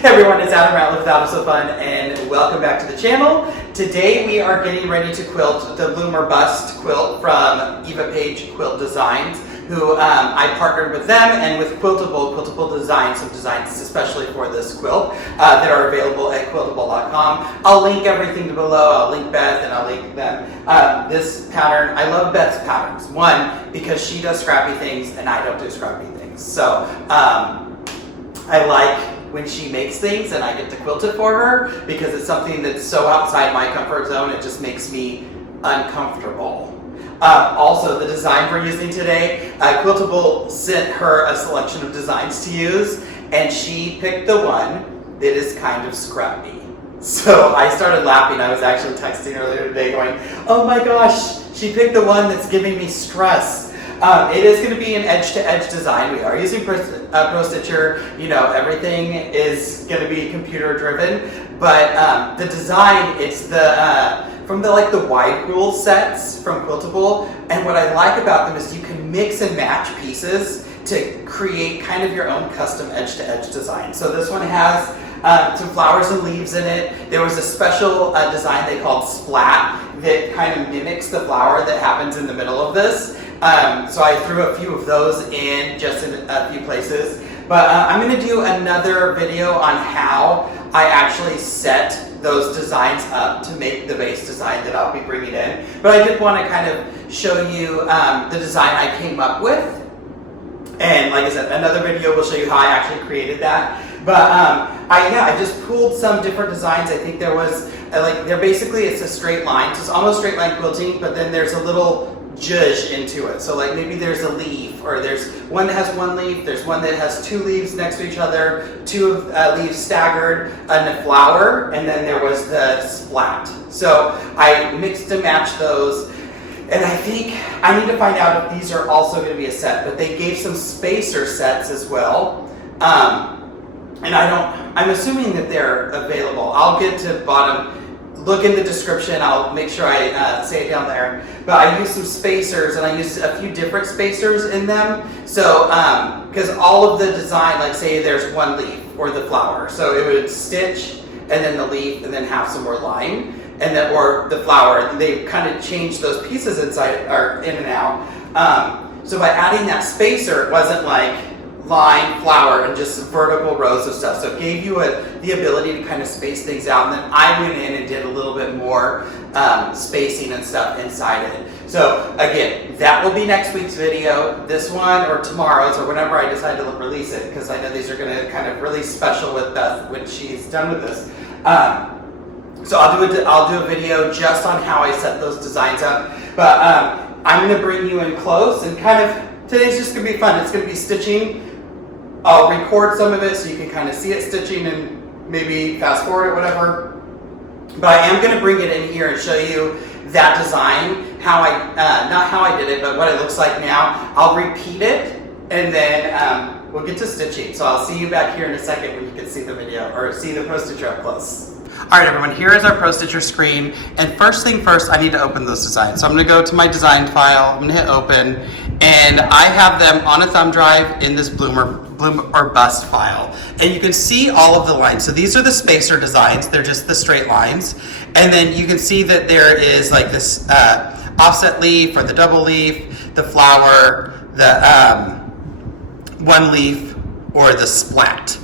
Hey everyone, it's Adam Ratliff with Adam So Fun, and welcome back to the channel. Today we are getting ready to quilt the bloomer bust quilt from Evapaige Quilt Designs, who I partnered with them and with Quiltable Designs, some designs especially for this quilt that are available at quiltable.com. I'll link everything below. I'll link Beth and I'll link them. This pattern, I love Beth's patterns. One, because she does scrappy things and I don't do scrappy things. So I like when she makes things and I get to quilt it for her because it's something that's so outside my comfort zone, it just makes me uncomfortable. Also, the design we're using today, Quiltable sent her a selection of designs to use, and she picked the one that is kind of scrappy. So I started laughing. I was actually texting earlier today going, oh my gosh, she picked the one that's giving me stress. It is going to be an edge-to-edge design. We are using Pro Stitcher. You know, everything is going to be computer-driven. But the design, it's from the wide rule sets from Quiltable. And what I like about them is you can mix and match pieces to create kind of your own custom edge-to-edge design. So this one has some flowers and leaves in it. There was a special design they called Splat that kind of mimics the flower that happens in the middle of this. So I threw a few of those in just in a few places. But I'm going to do another video on how I actually set those designs up to make the base design that I'll be bringing in. But I did want to kind of show you the design I came up with. And like I said, another video will show you how I actually created that. But I just pulled some different designs. I think there was, it's a straight line. So it's almost straight line quilting, but then there's a little zhuzh into it. So like maybe there's a leaf, or there's one that has one leaf, there's one that has two leaves next to each other, two leaves staggered, and a flower, and then there was the splat. So I mixed and matched those. And I think I need to find out if these are also going to be a set, but they gave some spacer sets as well. And I'm assuming that they're available. I'll get to bottom, look in the description, I'll make sure I say it down there. But I used some spacers, and I used a few different spacers in them. So, because all of the design, like say there's one leaf or the flower. So it would stitch, and then the leaf, and then have some more line. And then, or the flower, they kind of changed those pieces inside, or in and out. So by adding that spacer, it wasn't like line, flower, and just vertical rows of stuff. So it gave you the ability to kind of space things out. And then I went in and did a little bit more spacing and stuff inside it. So again, that will be next week's video. This one, or tomorrow's, or whenever I decide to release it, because I know these are going to kind of really special with Beth when she's done with this. So I'll do a video just on how I set those designs up. But I'm going to bring you in close, and kind of, today's just going to be fun. It's going to be stitching. I'll record some of it so you can kind of see it stitching and maybe fast forward it, whatever. But I am going to bring it in here and show you that design, how not how I did it, but what it looks like now. I'll repeat it, and then we'll get to stitching. So I'll see you back here in a second when you can see the video, or see the Pro Stitcher up close. Alright everyone, here is our Pro Stitcher screen, and first thing first, I need to open those designs. So I'm going to go to my design file, I'm going to hit open, and I have them on a thumb drive in this bloom or bust file. And you can see all of the lines. So these are the spacer designs, they're just the straight lines. And then you can see that there is like this offset leaf, or the double leaf, the flower, the one leaf, or the splat.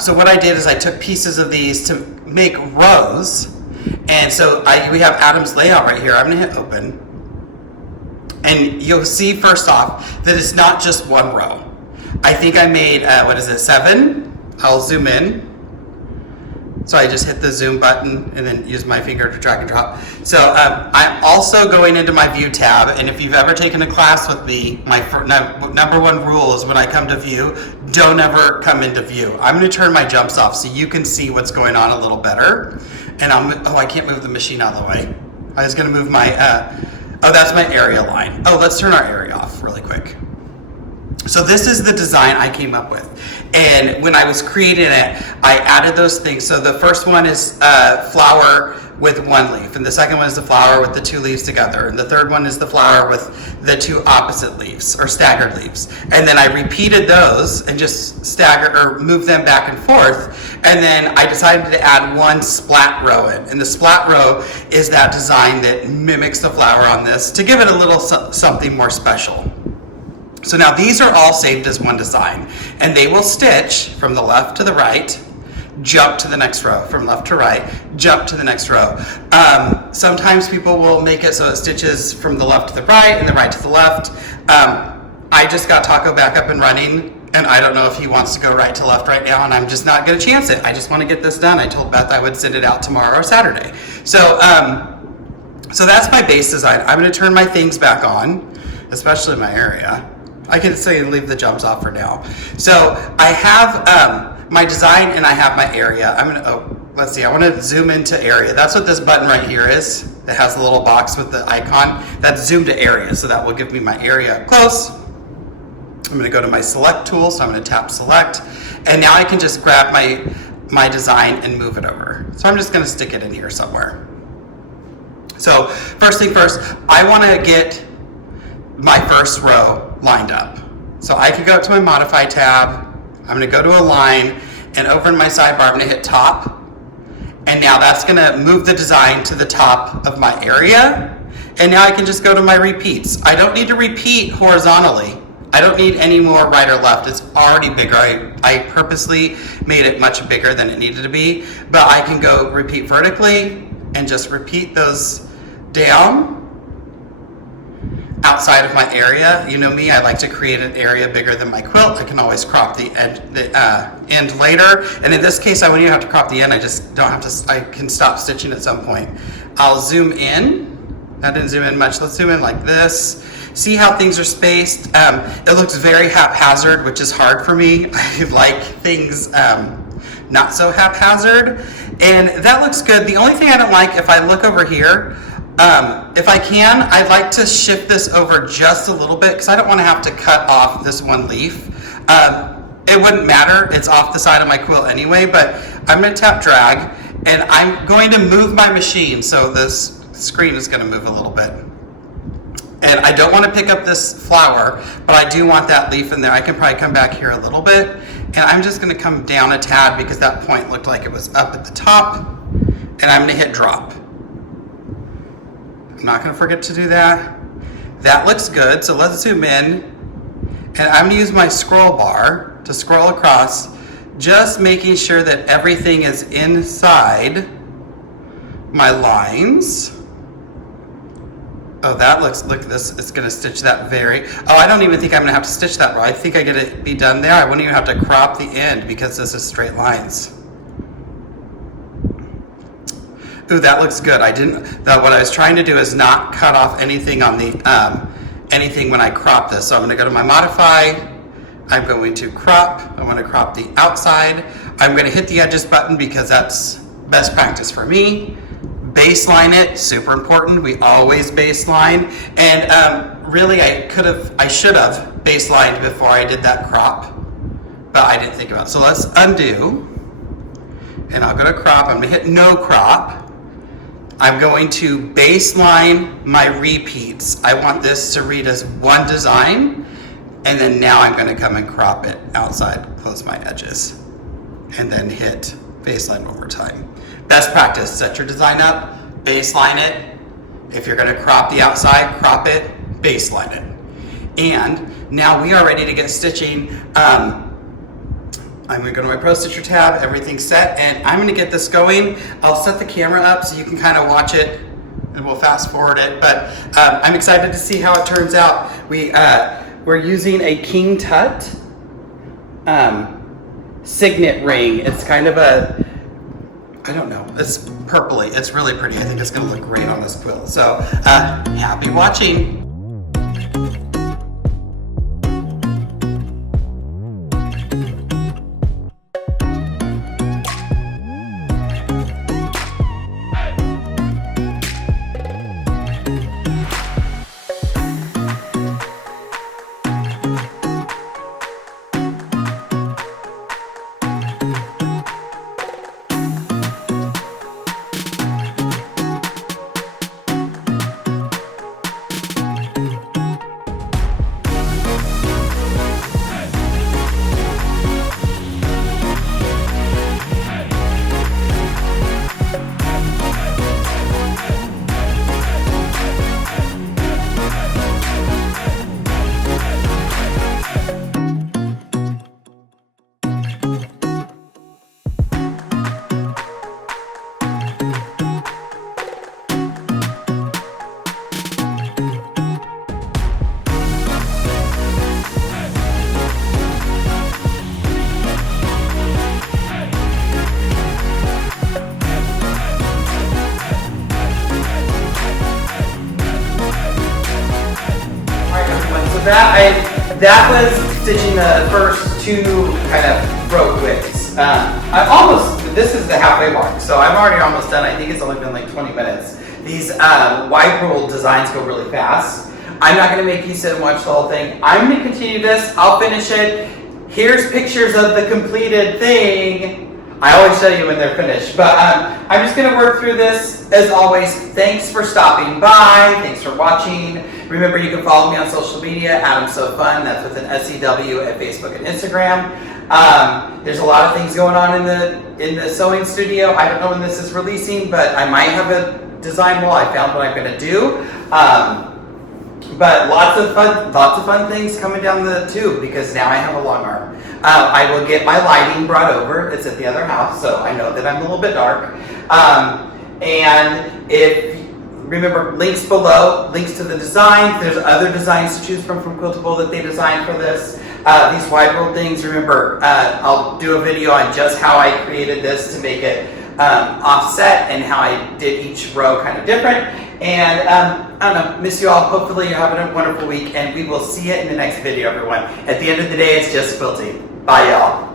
So what I did is I took pieces of these to make rows, and so we have Adam's layout right here. I'm going to hit open, and you'll see first off that it's not just one row. I think I made, 7? I'll zoom in. So I just hit the zoom button and then use my finger to drag and drop. So I'm also going into my view tab, and if you've ever taken a class with me, my number one rule is when I come to view, don't ever come into view. I'm going to turn my jumps off so you can see what's going on a little better. And I can't move the machine out of the way. I was going to move my, that's my area line. Oh, let's turn our area off really quick. So this is the design I came up with. And when I was creating it, I added those things. So the first one is flower with one leaf, and the second one is the flower with the two leaves together, and the third one is the flower with the two opposite leaves or staggered leaves. And then I repeated those and just staggered or moved them back and forth. And then I decided to add one splat row in, and the splat row is that design that mimics the flower on this to give it a little something more special. So now these are all saved as one design, and they will stitch from the left to the right, jump to the next row, from left to right, jump to the next row. Sometimes people will make it so it stitches from the left to the right and the right to the left. I just got Taco back up and running, and I don't know if he wants to go right to left right now, and I'm just not going to chance it. I just want to get this done. I told Beth I would send it out tomorrow or Saturday. So that's my base design. I'm going to turn my things back on, especially my area. I can say leave the jumps off for now. So I have my design and I have my area. Let's see, I want to zoom into area. That's what this button right here is. It has a little box with the icon. That's zoom to area, so that will give me my area up close. I'm going to go to my select tool, so I'm going to tap select, and now I can just grab my design and move it over. So I'm just going to stick it in here somewhere. So first thing first, I want to get my first row lined up. So I can go up to my modify tab. I'm going to go to align, and over in my sidebar I'm going to hit top, and now that's going to move the design to the top of my area. And now I can just go to my repeats. I don't need to repeat horizontally. I don't need any more right or left. It's already bigger. I purposely made it much bigger than it needed to be, but I can go repeat vertically and just repeat those down outside of my area. You know me, I like to create an area bigger than my quilt. I can always crop the end later. And in this case, I wouldn't even have to crop the end. I just don't have to, I can stop stitching at some point. I'll zoom in. That didn't zoom in much. Let's zoom in like this. See how things are spaced? It looks very haphazard, which is hard for me. I like things not so haphazard. And that looks good. The only thing I don't like, if I look over here, if I can, I'd like to shift this over just a little bit because I don't want to have to cut off this one leaf. It wouldn't matter, it's off the side of my quilt anyway, but I'm going to tap drag, and I'm going to move my machine, so this screen is going to move a little bit. And I don't want to pick up this flower, but I do want that leaf in there. I can probably come back here a little bit, and I'm just going to come down a tad because that point looked like it was up at the top, and I'm going to hit drop. I'm not going to forget to do that. That looks good, so let's zoom in, and I'm going to use my scroll bar to scroll across, just making sure that everything is inside my lines. Oh, that looks, look at this, it's going to stitch that I don't even think I'm going to have to stitch that row. I think I get it be done there. I wouldn't even have to crop the end because this is straight lines. Ooh, that looks good. What I was trying to do is not cut off anything on the, anything when I crop this. So I'm going to go to my modify. I'm going to crop. I want to crop the outside. I'm going to hit the edges button because that's best practice for me. Baseline it, super important. We always baseline. And really, I should have baselined before I did that crop, but I didn't think about it. So let's undo, and I'll go to crop. I'm going to hit no crop. I'm going to baseline my repeats. I want this to read as one design, and then now I'm going to come and crop it outside, close my edges, and then hit baseline one more time. Best practice, set your design up, baseline it. If you're going to crop the outside, crop it, baseline it. And now we are ready to get stitching. I'm going to go to my Pro Stitcher tab, everything's set, and I'm going to get this going. I'll set the camera up so you can kind of watch it, and we'll fast forward it, but I'm excited to see how it turns out. We're using a King Tut signet ring. It's kind of a, I don't know, it's purpley. It's really pretty. I think it's going to look great on this quilt. So happy watching. that was stitching the first two kind of row quicks. This is the halfway mark, so I'm already almost done. I think it's only been like 20 minutes. These wide roll designs go really fast. I'm not going to make you sit and watch the whole thing. I'm going to continue this. I'll finish it. Here's pictures of the completed thing. I always show you when they're finished, but I'm just going to work through this. As always, thanks for stopping by. Thanks for watching. Remember, you can follow me on social media, AdamSoFun. That's with an SEW at Facebook and Instagram. There's a lot of things going on in the sewing studio. I don't know when this is releasing, but I might have a design wall. I found what I'm going to do. But lots of fun things coming down the tube because now I have a long arm. I will get my lighting brought over. It's at the other house, so I know that I'm a little bit dark. And remember, links below, links to the designs. There's other designs to choose from Quiltable that they designed for this. These wide roll things, remember, I'll do a video on just how I created this to make it offset and how I did each row kind of different. And I don't know, miss you all. Hopefully you're having a wonderful week, and we will see you in the next video, everyone. At the end of the day, it's just quilting. Bye, y'all.